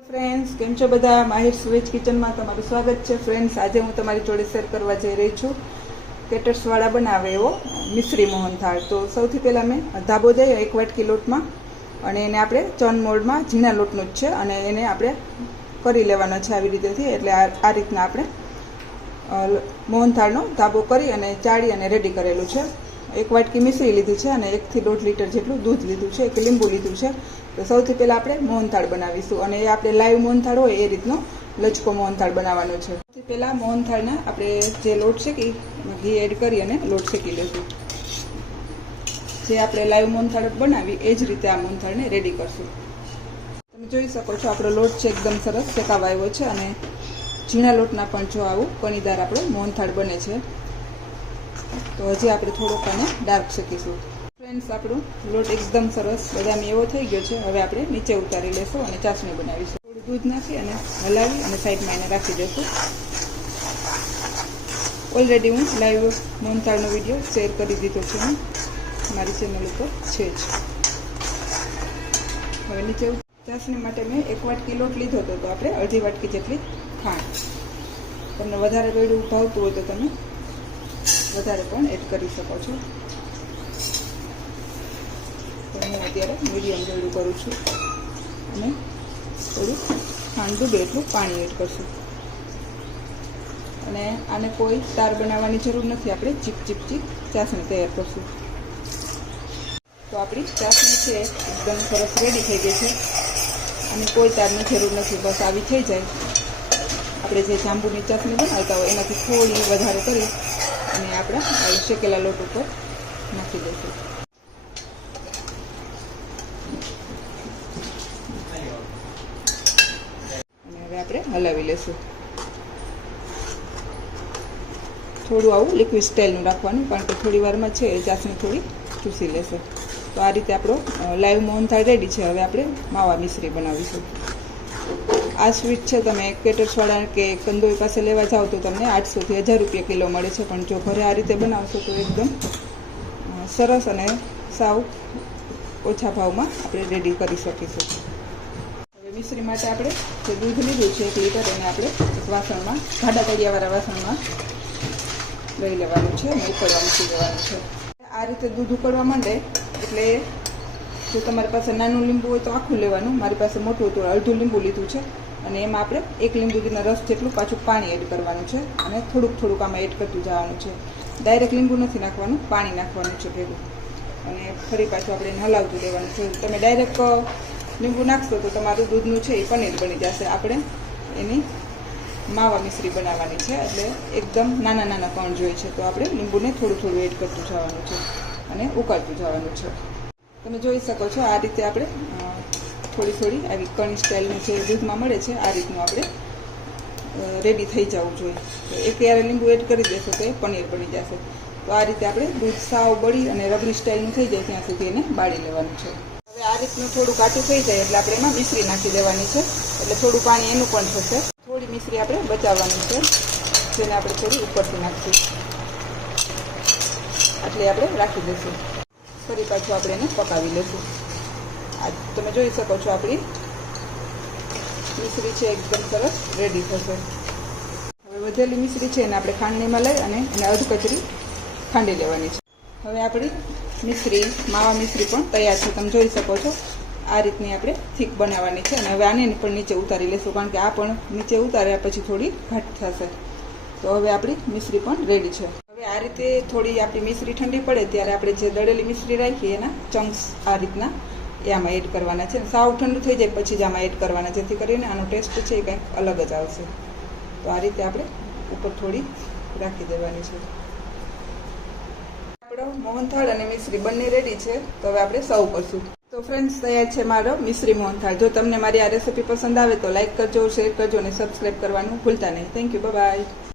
Friends, કેમ છો બધા? માહિર સ્વીચ કિચનમાં તમારું સ્વાગત છે. ફ્રેન્ડ્સ, આજે હું તમારી જોડે શેર કરવા જઈ રહી છું કેટર્સવાળા બનાવે એવો મિશ્રી મોહનથાળ. તો સૌથી પહેલાં મેં ધાબો જઈએ 1 વાટકી લોટમાં, અને એને આપણે ચણ મોડમાં ઝીણા લોટનું જ છે, અને એને આપણે કરી લેવાનો છે આવી રીતેથી. એટલે આ રીતના આપણે મોહનથાળનો ધાબો કરી અને ચાળી અને રેડી કરેલું છે. 1 વાટકી મિશ્રી લીધી છે અને 1 થી 1.5 લીટર જેટલું દૂધ લીધું છે, 1 લીંબુ લીધું છે. તો સૌથી પહેલાં આપણે મોહનથાળ બનાવીશું, અને એ આપણે લાઈવ મોહનથાળ હોય એ રીતનો લચકો મોહનથાળ બનાવવાનો છે. સૌથી પહેલાં મોહનથાળના આપણે જે લોટ શેકી ઘી એડ કરી અને લોટ શેકી લઈશું. જે આપણે લાઈવ મોહનથાળ બનાવી એ જ રીતે આ મોહનથાળને રેડી કરશું. તમે જોઈ શકો છો આપણો લોટ છે એકદમ સરસ શેકાવા આવ્યો છે, અને ઝીણા લોટના પણ જો આવું કણીદાર આપણો મોહનથાળ બને છે. તો હજી આપણે થોડોક આને ડાર્ક શેકીશું. ફ્રેન્ડ્સ, આપણો લોટ એકદમ સરસ બદામી એવો થઈ ગયો છે. હવે આપણે નીચે ઉતારી લેશું અને ચાસણી બનાવીશું. થોડું દૂધ નાખી અને હલાવી અને સાઈડમાં એને રાખી દઈશું. ઓલરેડી હું લાઈવ મોહનથાળનો વિડીયો શેર કરી દીધો છે, મારી ચેનલ ઉપર છે જ. હવે નીચે ચાસણી માટે મેં 1 વાટકી લોટ લીધો હતો, તો આપણે અડધી વાટકી જેટલી ખાંડ. તમને વધારે ગળ્યું ભાવતું હોય તો તમે વધારે પણ એડ કરી શકો છો. હું અત્યારે મીડિયમ ગળ્યું કરું છું, અને થોડું ખાંડ ડૂબે એટલું પાણી એડ કરશું. અને આને કોઈ તાર બનાવવાની જરૂર નથી, આપણે ચીપ ચાસણી તૈયાર કરશું. તો આપણી ચાસણી છે એકદમ સરસ રેડી થઈ ગઈ છે, અને કોઈ તારની જરૂર નથી. બસ આવી થઈ જાય, આપણે જે જાંબુની ચાસણી બનાવતા હોય એનાથી થોડી વધારે કરી અને આપણે શેકેલા લોટ ઉપર નાખી દઈશું. અને હવે આપણે હલાવી લઈશું. થોડું આવું લિક્વિડ સ્ટાઇલનું રાખવાનું, કારણ કે થોડી વારમાં છે એ ચાસણી થોડી ચૂસી લેશે. તો આ રીતે આપણો લાઈવ મોહનથાળ રેડી છે. હવે આપણે માવા મિશ્રી બનાવીશું. આ સ્વીટ છે તમે કેટર્સવાળા કે કંદોઈ પાસે લેવા જાઓ તો તમને 800 થી 1000 રૂપિયા કિલો મળે છે, પણ જો ઘરે આ રીતે બનાવશો તો એકદમ સરસ અને સાવ ઓછા ભાવમાં આપણે રેડી કરી શકીશું. હવે મિશ્રી માટે આપણે જે દૂધ લીધું છે 1 લીટર, એને આપણે એક વાસણમાં, જાડા તળિયાવાળા વાસણમાં લઈ લેવાનું છે અને ઉકળવા મૂકી દેવાનું છે. આ રીતે દૂધ ઉકળવા માંડે એટલે જો તમારી પાસે નાનું લીંબુ હોય તો આખું લેવાનું. મારી પાસે મોટું હતું, અડધું લીંબુ લીધું છે, અને એમાં આપણે 1 લીંબુના રસ જેટલું પાછું પાણી એડ કરવાનું છે, અને થોડુંક આમાં એડ કરતું જવાનું છે. ડાયરેક્ટ લીંબુ નથી નાખવાનું, પાણી નાખવાનું છે ભેગું, અને ફરી પાછું આપણે એને હલાવતું રહેવાનું છે. તમે ડાયરેક્ટ લીંબુ નાખશો તો તમારું દૂધનું છે એ પનીર બની જશે. આપણે એની માવા મિશ્રી બનાવવાની છે, એટલે એકદમ નાના કણ જોઈએ છે. તો આપણે લીંબુને થોડું એડ કરતું જવાનું છે અને ઉકાળતું જવાનું છે. તમે જોઈ શકો છો આ રીતે આપણે થોડી આવી કણી સ્ટાઇલની જે દૂધમાં મળે છે આ રીતનું આપણે રેડી થઈ જવું જોઈએ. તો એક યારે લીંબુ એડ કરી દેશો તો એ પનીર બની જશે. તો આ રીતે આપણે દૂધ સાવ બળી અને રબડી સ્ટાઇલનું થઈ જાય ત્યાં સુધી એને બાળી લેવાનું છે. હવે આ રીતનું થોડું ઘાટું થઈ જાય એટલે આપણે એમાં મિશ્રી નાખી દેવાની છે, એટલે થોડું પાણી એનું પણ થશે. થોડી મિશ્રી આપણે બચાવવાની છે, જેને આપણે થોડી ઉપરથી નાખીશું. આટલી આપણે રાખી દઈશું. ફરી પાછું આપણે એને પકાવી લઈશું. આ તમે જોઈ શકો છો આપણી મિશ્રી છે એકદમ સરસ રેડી થશે. હવે વધેલી મિશ્રી છે એને આપણે ખાંડણીમાં લઈ અને એને અધકચરી ખાંડી લેવાની છે. હવે આપણી મિશ્રી, માવા મિશ્રી પણ તૈયાર છે. તમે જોઈ શકો છો આ રીતની આપણે થીક બનાવવાની છે. અને હવે આને પણ નીચે ઉતારી લઈશું, કારણ કે આ પણ નીચે ઉતાર્યા પછી થોડી ઘાટ થશે. તો હવે આપણી મિશ્રી પણ રેડી છે. હવે આ રીતે થોડી આપણી મિશ્રી ઠંડી પડે ત્યારે આપણે જે દળેલી મિશ્રી રાખીએ એના ચંક્સ આ રીતના આમાં એડ કરવાના છે. સાવ ઠંડુ થઈ જાય પછી જ આમાં એડ કરવાના, જેથી કરીને આનો ટેસ્ટ છે એ કંઈક અલગ જ આવશે. તો આ રીતે આપણે ઉપર થોડી રાખી દેવાની છે. આપણો મોહનથાળ અને મિશ્રી બંને રેડી છે. તો હવે આપણે સર્વ કરશું. તો ફ્રેન્ડ્સ, તૈયાર છે મારો મિશ્રી મોહનથાળ. જો તમને મારી આ રેસિપી પસંદ આવે તો લાઈક કરજો, શેર કરજો અને સબસ્ક્રાઈબ કરવાનું ભૂલતા નહીં. Thank you, by.